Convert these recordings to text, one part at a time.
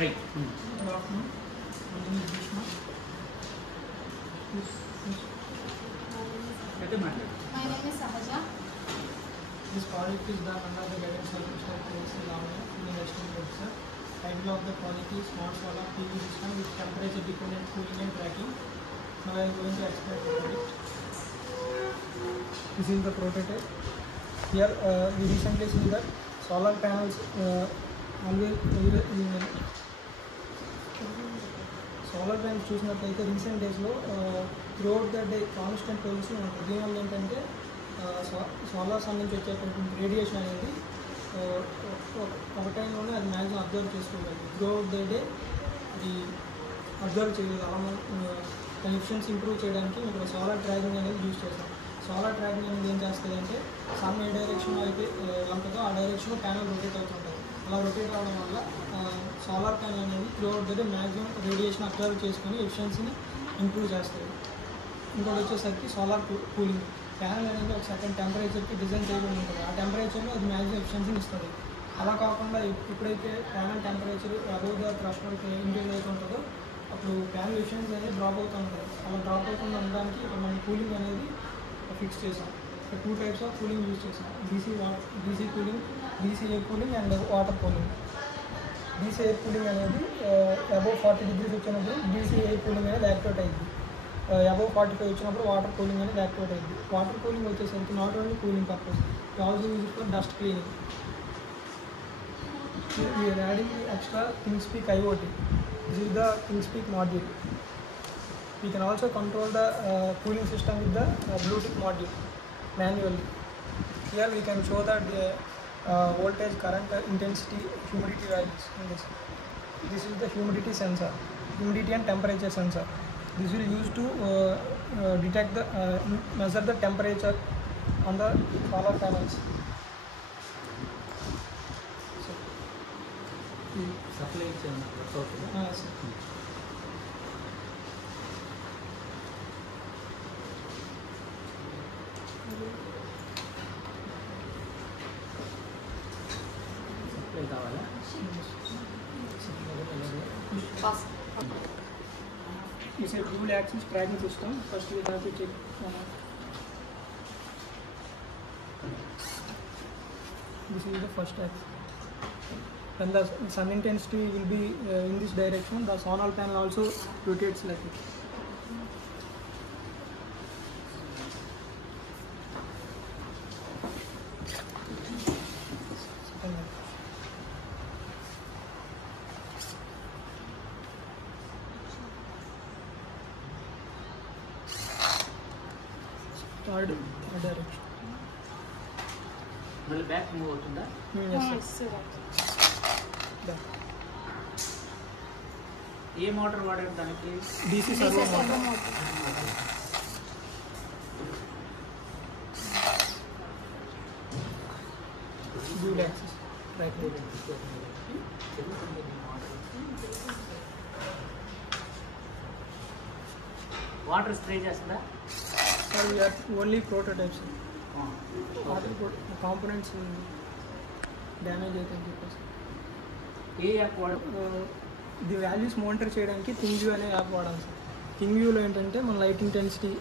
Right. Good afternoon. My name is Bhishma. My name is Sahaja. This project is done under the guidance of Mr. K.S. Lamaya, Cooling Estimate Officer. Title of the project is Smart Solar PV System with Temperature Dependent Cooling and Tracking. Now I am going to explain the project. This is the prototype. Here we recently see that solar panels solar panels చూసినట్లయితే రీసెంట్ డేస్లో throughout the day constant pollution ఉంటుంది. దీనివల్ల ఏంటంటే solar sun నుంచి వచ్చేటటువంటి రేడియేషన్ అనేది ఒక టైంలోనే అది మ్యాక్సిమం అబ్జర్వ్ చేసుకోగలదు. త్రూఅవుట్ ద డే అది అబ్జర్వ్ చేయలేదు. అలా దాని ఎఫిషియన్సీ ఇంప్రూవ్ చేయడానికి ఇక్కడ సోలార్ ట్రాకింగ్ అనేది యూజ్ చేస్తాం. సోలార్ ట్రాకింగ్ అనేది ఏం చేస్తుంది అంటే సన్ ఏ డైరెక్షన్లో అయితే ఉంటుందో ఆ డైరెక్షన్లో ప్యానల్ రొటేట్ అవుతుంటుంది. అలా రొటేట్ అవ్వడం వల్ల సోలార్ ప్యానల్ అనేది throughout the day maximum radiation observe చేసుకొని ఎఫిషియన్సీని ఇంప్రూవ్ చేస్తుంది. ఇంకోటి వచ్చేసరికి సోలార్ కూలింగ్. ప్యానల్ అనేది ఒక సర్టెన్ టెంపరేచర్కి డిజైన్ చేయబడి ఉంటుంది. ఆ టెంపరేచర్లో అది మ్యాక్సిమం ఎఫిషియన్సీని ఇస్తుంది. అలా కాకుండా ఎప్పుడైతే panel temperature above the threshold increase అవుతూ ఉంటుందో అప్పుడు ప్యానల్ ఎఫిషియన్సీ అనేది డ్రాప్ అవుతూ ఉంటుంది. అలా డ్రాప్ అవ్వకుండా ఉండడానికి ఇప్పుడు మనం కూలింగ్ అనేది ఫిక్స్ చేసాం. 2 types ఆఫ్ కూలింగ్ యూజ్ చేసాం. DC cooling, DC air cooling and water cooling. DC air cooling అనేది అబౌవ్ 40 degrees వచ్చినప్పుడు డీసీ ఎయిర్ కూలింగ్ అనేది యాక్టివేట్ అయ్యింది. అబౌవ్ 45 వచ్చినప్పుడు వాటర్ కూలింగ్ అనేది యాక్టివేట్ అయ్యింది. వాటర్ కూలింగ్ వచ్చేసరికి not only cooling purpose, also use for dust cleaning. We are adding extra ThingSpeak IoT. This is the ThingSpeak module. We can also control the cooling system with the Bluetooth module manually. Here we can show that the voltage, current, intensity, humidity values. This is the humidity sensor, humidity and temperature sensor. This will use to detect the measure the temperature on the solar panels. Supply chain. Yes. Supply కావాలా? It's a dual axis tracking system. First we have to check this is the first axis. When the sun intensity will be in this direction, the solar panel also rotates like it. Third direction. మళ్ళీ back move అవుతుందా? Yes, sir. Back. ఏ మోటార్ వాడారు దానికి? DC servo motor. Dual axis tracking. Water spray చేస్తుందా? Sir, we are only prototypes. Components damage అవుతాయని చెప్పేసి ఏ యాప్ వాడు? The values monitor చేయడానికి ThingView అనే యాప్ వాడాలి సార్. ThingViewలో ఏంటంటే మన light intensity,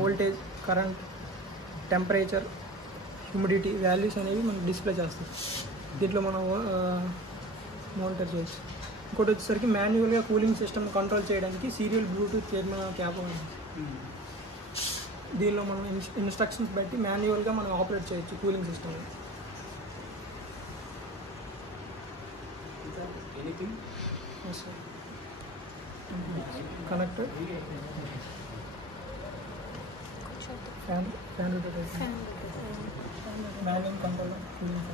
voltage, current, temperature, humidity values అనేవి మనకు డిస్ప్లే చేస్తుంది. దీంట్లో మనం మానిటర్ చేయొచ్చు. ఇంకోటి వచ్చేసరికి మాన్యువల్గా కూలింగ్ సిస్టమ్ కంట్రోల్ చేయడానికి సీరియల్ బ్లూటూత్ కేబుల్ క్యాప్ ఉంది. దీనిలో మనం ఇన్స్ట్రక్షన్స్ బట్టి మాన్యువల్గా మనం ఆపరేట్ చేయొచ్చు cooling system. Anything? Connector, fan rotate, manual control cooling.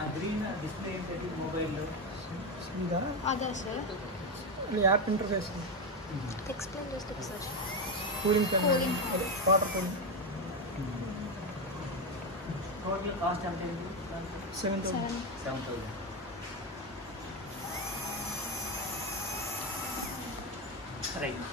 ఆ గ్రీన్ డిస్ప్లే ఏంటంటే మొబైల్లో ఇదా అదే సార్. App interface. ఎక్స్ప్లెయిన్ చేస్తే సార్. కూలింగ్ అదే వాటర్ కూలింగ్. టోటల్ కాస్ట్ ఎంత అయింది? 7,000. 7,000. రైట్.